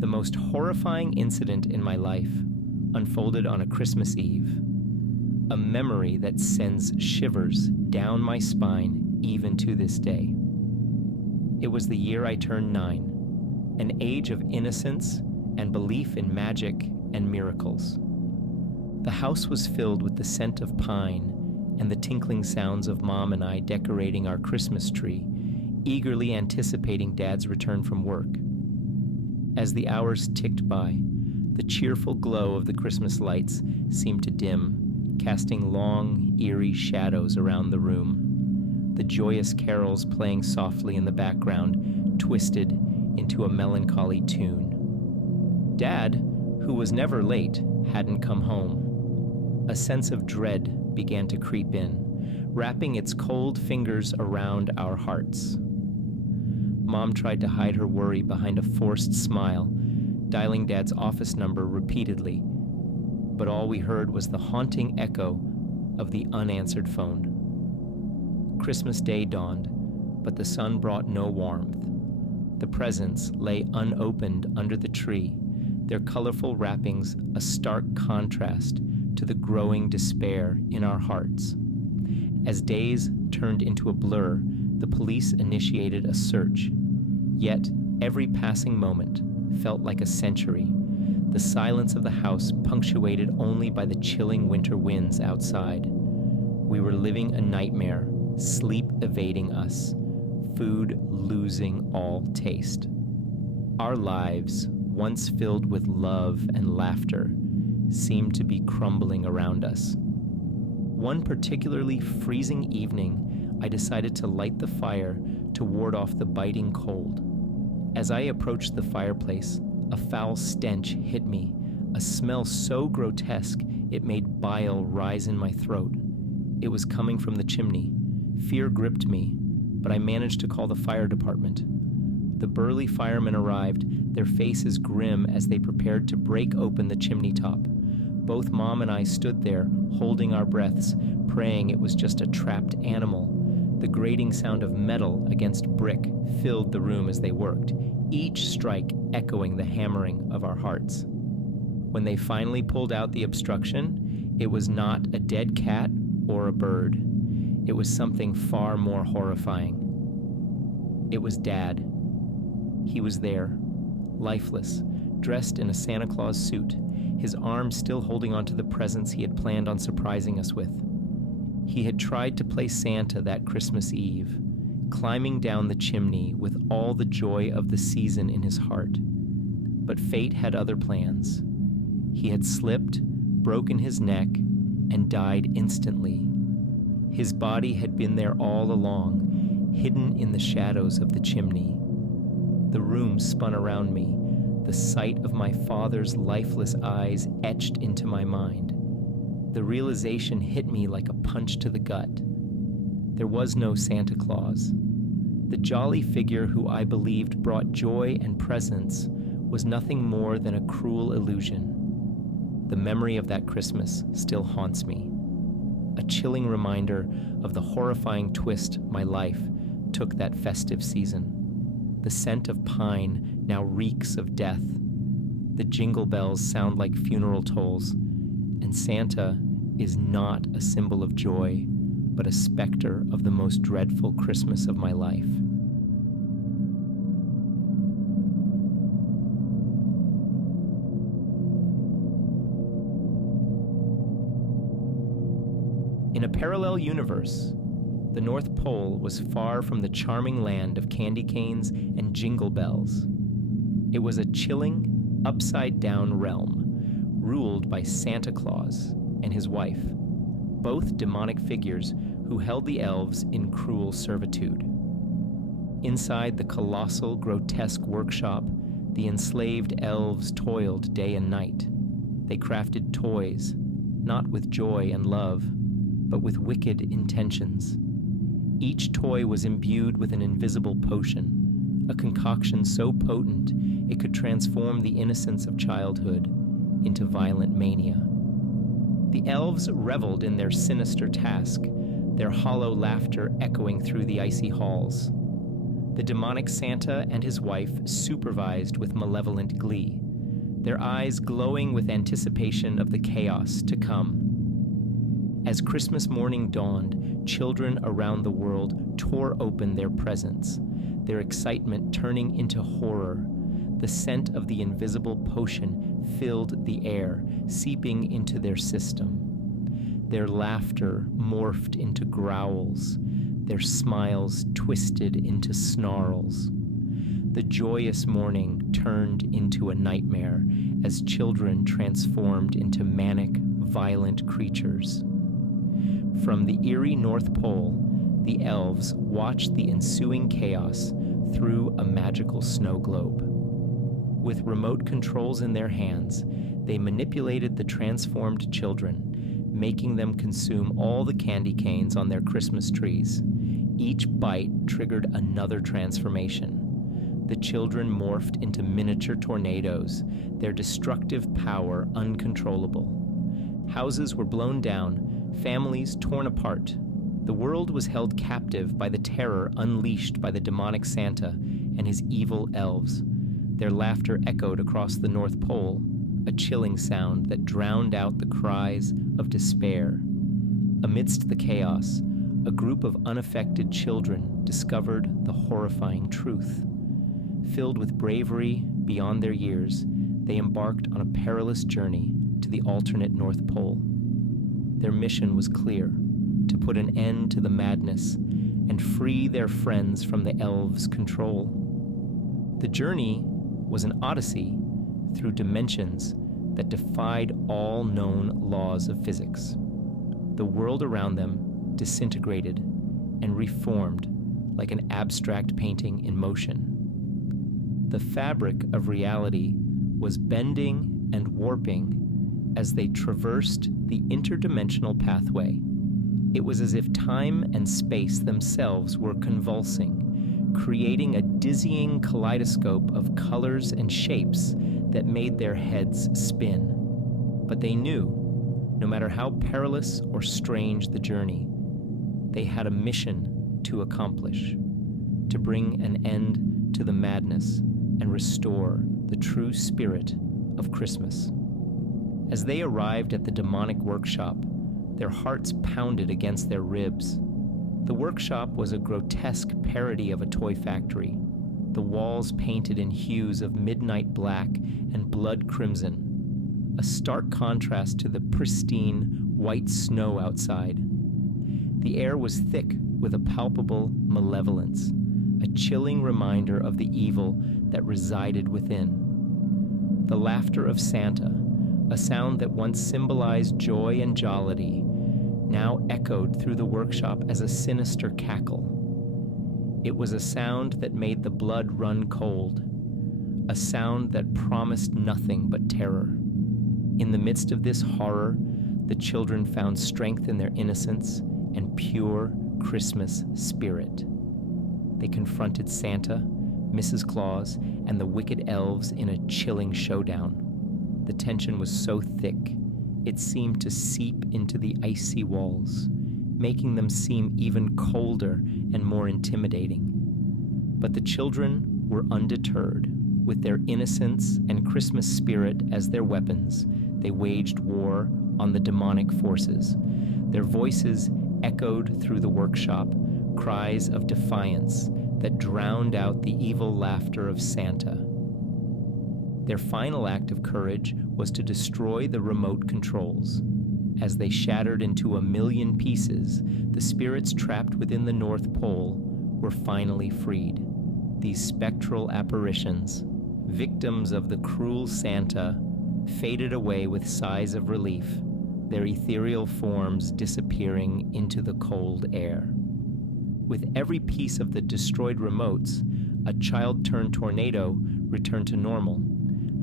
The most horrifying incident in my life unfolded on a Christmas Eve. A memory that sends shivers down my spine even to this day. It was the year I turned 9, an age of innocence and belief in magic and miracles. The house was filled with the scent of pine and the tinkling sounds of Mom and I decorating our Christmas tree, eagerly anticipating Dad's return from work. As the hours ticked by, the cheerful glow of the Christmas lights seemed to dim, casting long, eerie shadows around the room. The joyous carols playing softly in the background twisted into a melancholy tune. Dad, who was never late, hadn't come home. A sense of dread began to creep in, wrapping its cold fingers around our hearts. Mom tried to hide her worry behind a forced smile, dialing Dad's office number repeatedly, but all we heard was the haunting echo of the unanswered phone. Christmas Day dawned, but the sun brought no warmth. The presents lay unopened under the tree, their colorful wrappings a stark contrast to the growing despair in our hearts. As days turned into a blur, the police initiated a search. Yet, every passing moment felt like a century, the silence of the house punctuated only by the chilling winter winds outside. We were living a nightmare, sleep evading us, food losing all taste. Our lives, once filled with love and laughter, seemed to be crumbling around us. One particularly freezing evening, I decided to light the fire to ward off the biting cold. As I approached the fireplace, a foul stench hit me, a smell so grotesque it made bile rise in my throat. It was coming from the chimney. Fear gripped me, but I managed to call the fire department. The burly firemen arrived, their faces grim as they prepared to break open the chimney top. Both Mom and I stood there, holding our breaths, praying it was just a trapped animal. The grating sound of metal against brick filled the room as they worked, each strike echoing the hammering of our hearts. When they finally pulled out the obstruction, it was not a dead cat or a bird. It was something far more horrifying. It was Dad. He was there, lifeless, dressed in a Santa Claus suit, his arms still holding onto the presents he had planned on surprising us with. He had tried to play Santa that Christmas Eve, climbing down the chimney with all the joy of the season in his heart. But fate had other plans. He had slipped, broken his neck, and died instantly. His body had been there all along, hidden in the shadows of the chimney. The room spun around me, the sight of my father's lifeless eyes etched into my mind. The realization hit me like a punch to the gut. There was no Santa Claus. The jolly figure who I believed brought joy and presents was nothing more than a cruel illusion. The memory of that Christmas still haunts me, a chilling reminder of the horrifying twist my life took that festive season. The scent of pine now reeks of death. The jingle bells sound like funeral tolls, and Santa is not a symbol of joy, but a specter of the most dreadful Christmas of my life. In a parallel universe, the North Pole was far from the charming land of candy canes and jingle bells. It was a chilling, upside-down realm, ruled by Santa Claus and his wife, both demonic figures who held the elves in cruel servitude. Inside the colossal, grotesque workshop, the enslaved elves toiled day and night. They crafted toys, not with joy and love, but with wicked intentions. Each toy was imbued with an invisible potion, a concoction so potent it could transform the innocence of childhood into violent mania. The elves reveled in their sinister task, their hollow laughter echoing through the icy halls. The demonic Santa and his wife supervised with malevolent glee, their eyes glowing with anticipation of the chaos to come. As Christmas morning dawned, children around the world tore open their presents, their excitement turning into horror. The scent of the invisible potion filled the air, seeping into their system. Their laughter morphed into growls, their smiles twisted into snarls. The joyous morning turned into a nightmare as children transformed into manic, violent creatures. From the eerie North Pole, the elves watched the ensuing chaos through a magical snow globe. With remote controls in their hands, they manipulated the transformed children, making them consume all the candy canes on their Christmas trees. Each bite triggered another transformation. The children morphed into miniature tornadoes, their destructive power uncontrollable. Houses were blown down, families torn apart. The world was held captive by the terror unleashed by the demonic Santa and his evil elves. Their laughter echoed across the North Pole, a chilling sound that drowned out the cries of despair. Amidst the chaos, a group of unaffected children discovered the horrifying truth. Filled with bravery beyond their years, they embarked on a perilous journey to the alternate North Pole. Their mission was clear: to put an end to the madness and free their friends from the elves' control. The journey was an odyssey through dimensions that defied all known laws of physics. The world around them disintegrated and reformed like an abstract painting in motion. The fabric of reality was bending and warping as they traversed the interdimensional pathway. It was as if time and space themselves were convulsing, creating a dizzying kaleidoscope of colors and shapes that made their heads spin. But they knew, no matter how perilous or strange the journey, they had a mission to accomplish: to bring an end to the madness and restore the true spirit of Christmas. As they arrived at the demonic workshop, their hearts pounded against their ribs. The workshop was a grotesque parody of a toy factory, the walls painted in hues of midnight black and blood crimson, a stark contrast to the pristine white snow outside. The air was thick with a palpable malevolence, a chilling reminder of the evil that resided within. The laughter of Santa, a sound that once symbolized joy and jollity, now echoed through the workshop as a sinister cackle. It was a sound that made the blood run cold, a sound that promised nothing but terror. In the midst of this horror, the children found strength in their innocence and pure Christmas spirit. They confronted Santa, Mrs. Claus, and the wicked elves in a chilling showdown. The tension was so thick, it seemed to seep into the icy walls, making them seem even colder and more intimidating. But the children were undeterred. With their innocence and Christmas spirit as their weapons, they waged war on the demonic forces. Their voices echoed through the workshop, cries of defiance that drowned out the evil laughter of Santa. Their final act of courage was to destroy the remote controls. As they shattered into a million pieces, the spirits trapped within the North Pole were finally freed. These spectral apparitions, victims of the cruel Santa, faded away with sighs of relief, their ethereal forms disappearing into the cold air. With every piece of the destroyed remotes, a child-turned tornado returned to normal,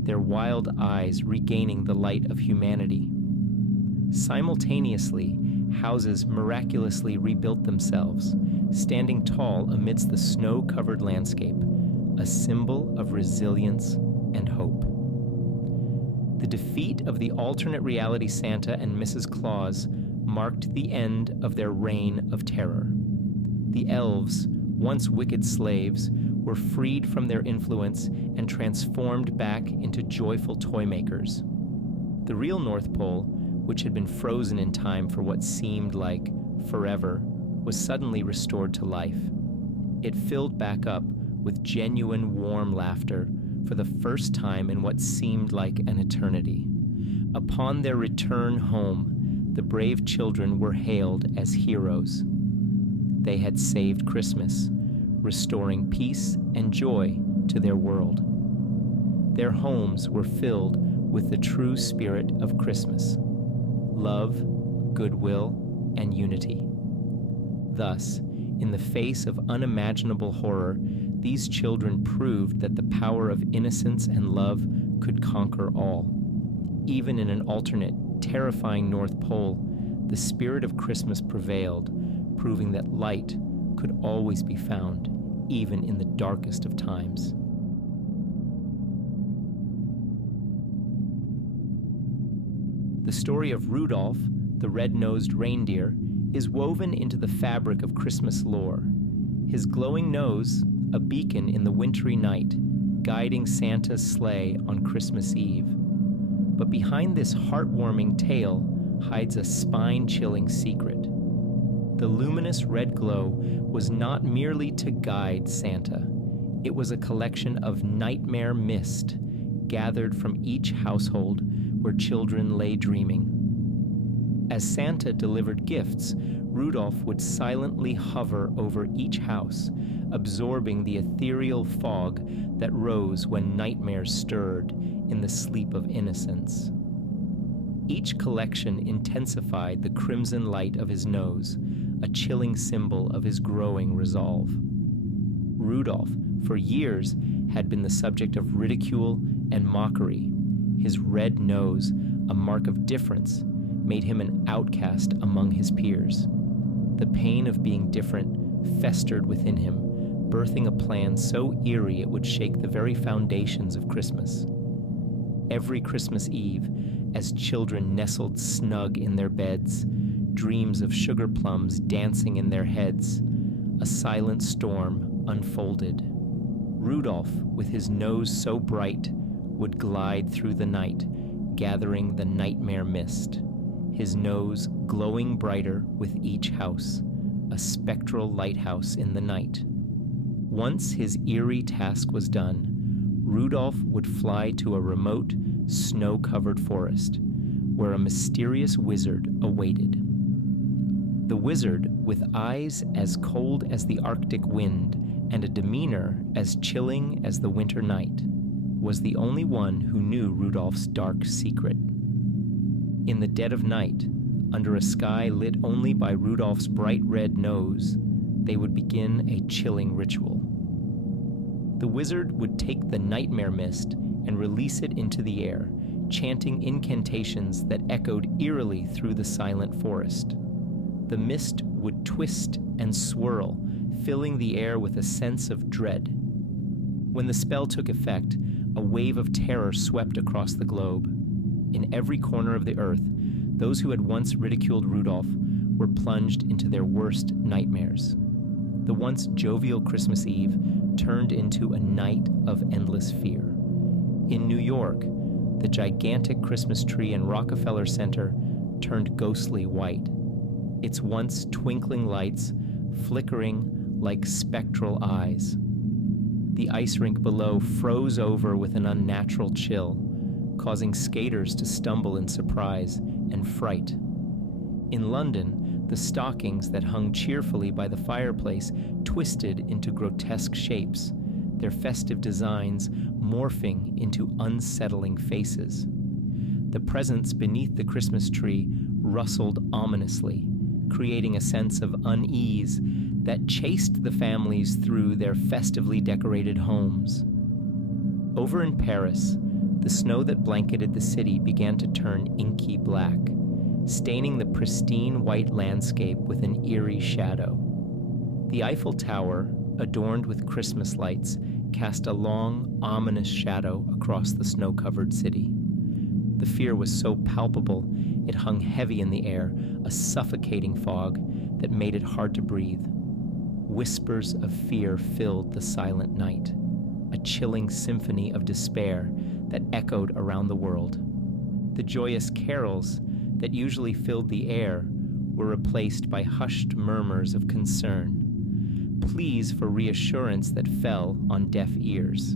their wild eyes regaining the light of humanity. Simultaneously, houses miraculously rebuilt themselves, standing tall amidst the snow-covered landscape, a symbol of resilience and hope. The defeat of the alternate reality Santa and Mrs. Claus marked the end of their reign of terror. The elves, once wicked slaves, were freed from their influence and transformed back into joyful toy makers. The real North Pole, which had been frozen in time for what seemed like forever, was suddenly restored to life. It filled back up with genuine warm laughter for the first time in what seemed like an eternity. Upon their return home, the brave children were hailed as heroes. They had saved Christmas, restoring peace and joy to their world. Their homes were filled with the true spirit of Christmas: love, goodwill, and unity. Thus, in the face of unimaginable horror, these children proved that the power of innocence and love could conquer all. Even in an alternate, terrifying North Pole, the spirit of Christmas prevailed, proving that light could always be found, even in the darkest of times. The story of Rudolph, the red-nosed reindeer, is woven into the fabric of Christmas lore. His glowing nose, a beacon in the wintry night, guiding Santa's sleigh on Christmas Eve. But behind this heartwarming tale hides a spine-chilling secret. The luminous red glow was not merely to guide Santa. It was a collection of nightmare mist gathered from each household where children lay dreaming. As Santa delivered gifts, Rudolph would silently hover over each house, absorbing the ethereal fog that rose when nightmares stirred in the sleep of innocence. Each collection intensified the crimson light of his nose, a chilling symbol of his growing resolve. Rudolph, for years, had been the subject of ridicule and mockery. His red nose, a mark of difference, made him an outcast among his peers. The pain of being different festered within him, birthing a plan so eerie it would shake the very foundations of Christmas. Every Christmas Eve, as children nestled snug in their beds, dreams of sugar plums dancing in their heads, a silent storm unfolded. Rudolph, with his nose so bright, would glide through the night, gathering the nightmare mist, his nose glowing brighter with each house, a spectral lighthouse in the night. Once his eerie task was done, Rudolph would fly to a remote, snow-covered forest, where a mysterious wizard awaited. The wizard, with eyes as cold as the Arctic wind and a demeanor as chilling as the winter night, was the only one who knew Rudolph's dark secret. In the dead of night, under a sky lit only by Rudolph's bright red nose, they would begin a chilling ritual. The wizard would take the nightmare mist and release it into the air, chanting incantations that echoed eerily through the silent forest. The mist would twist and swirl, filling the air with a sense of dread. When the spell took effect, a wave of terror swept across the globe. In every corner of the earth, those who had once ridiculed Rudolph were plunged into their worst nightmares. The once jovial Christmas Eve turned into a night of endless fear. In New York, the gigantic Christmas tree in Rockefeller Center turned ghostly white, its once twinkling lights flickering like spectral eyes. The ice rink below froze over with an unnatural chill, causing skaters to stumble in surprise and fright. In London, the stockings that hung cheerfully by the fireplace twisted into grotesque shapes, their festive designs morphing into unsettling faces. The presents beneath the Christmas tree rustled ominously, creating a sense of unease that chased the families through their festively decorated homes. Over in Paris, the snow that blanketed the city began to turn inky black, staining the pristine white landscape with an eerie shadow. The Eiffel Tower, adorned with Christmas lights, cast a long, ominous shadow across the snow-covered city. The fear was so palpable, it hung heavy in the air, a suffocating fog that made it hard to breathe. whispers of fear filled the silent night, a chilling symphony of despair that echoed around the world. The joyous carols that usually filled the air were replaced by hushed murmurs of concern, pleas for reassurance that fell on deaf ears.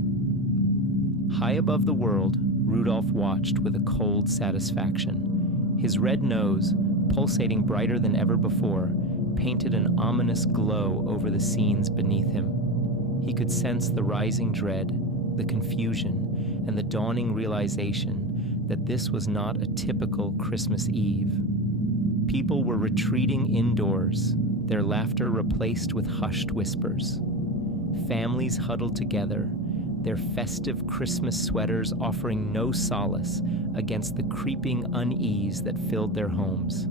High above the world, Rudolph watched with a cold satisfaction. His red nose, pulsating brighter than ever before, painted an ominous glow over the scenes beneath him. He could sense the rising dread, the confusion, and the dawning realization that this was not a typical Christmas Eve. People were retreating indoors, their laughter replaced with hushed whispers. Families huddled together, their festive Christmas sweaters offering no solace against the creeping unease that filled their homes.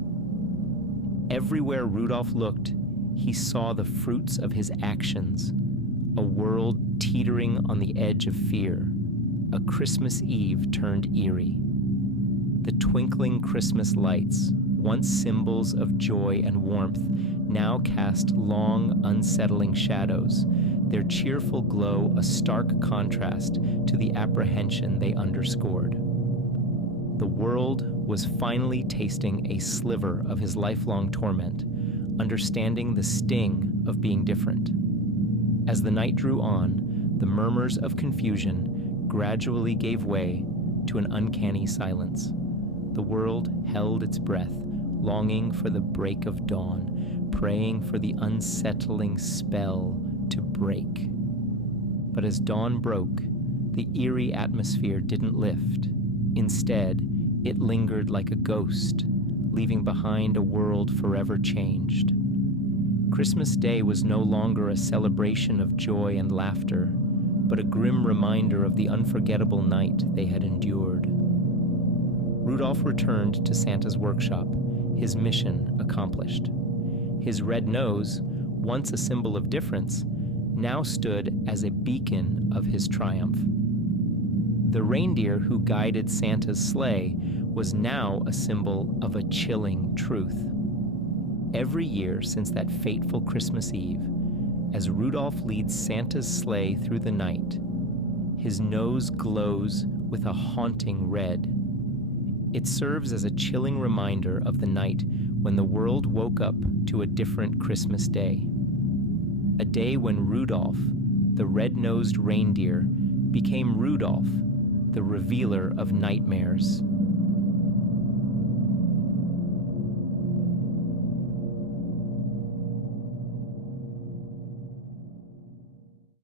Everywhere Rudolph looked, he saw the fruits of his actions, a world teetering on the edge of fear, a Christmas Eve turned eerie. The twinkling Christmas lights, once symbols of joy and warmth, now cast long, unsettling shadows, their cheerful glow a stark contrast to the apprehension they underscored. The world was finally tasting a sliver of his lifelong torment, understanding the sting of being different. As the night drew on, the murmurs of confusion gradually gave way to an uncanny silence. The world held its breath, longing for the break of dawn, praying for the unsettling spell to break. But as dawn broke, the eerie atmosphere didn't lift. Instead, it lingered like a ghost, leaving behind a world forever changed. Christmas Day was no longer a celebration of joy and laughter, but a grim reminder of the unforgettable night they had endured. Rudolph returned to Santa's workshop, his mission accomplished. His red nose, once a symbol of difference, now stood as a beacon of his triumph. The reindeer who guided Santa's sleigh was now a symbol of a chilling truth. Every year since that fateful Christmas Eve, as Rudolph leads Santa's sleigh through the night, his nose glows with a haunting red. It serves as a chilling reminder of the night when the world woke up to a different Christmas day. A day when Rudolph, the red-nosed reindeer, became Rudolph, the revealer of nightmares.